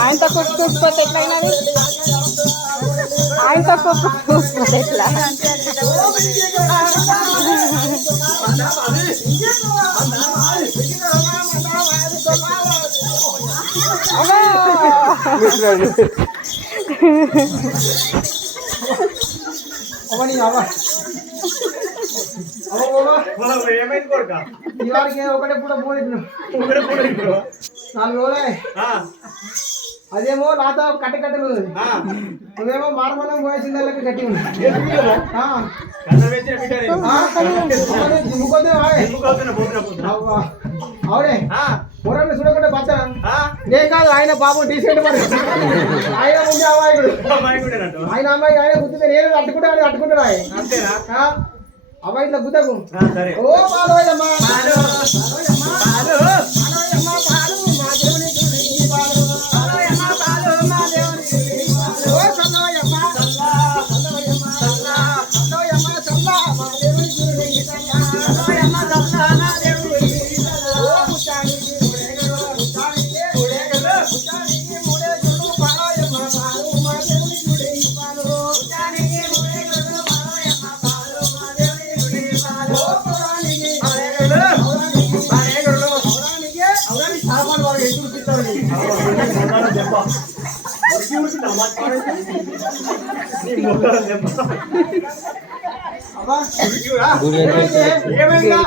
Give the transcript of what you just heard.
ఆయనతో కూర్చుకోకపోతే ఎట్లయినది ఆయనతో కూర్చుకోకపోతే ఎట్లా ఇవాళకి ఒకటే పూట పోయింది 4 రోజులే అదేమో నాతో కట్టెలు నువ్వేమో మారమనం పోయేసింది గట్టి ఉంది అవునే పొరలు చూడకుండా బచ్చ నేను కాదు ఆయన పాపం డీసెంట్ మరి ఆయన ముందు అమాయకుడు ఆయన అమ్మాయి ఆయన గుర్తుంది నేను అట్టుకుంటాడు అమ్మాయి ఇట్లా గుద్దకు ఓ పాలోయమ్మా ఏమైందా?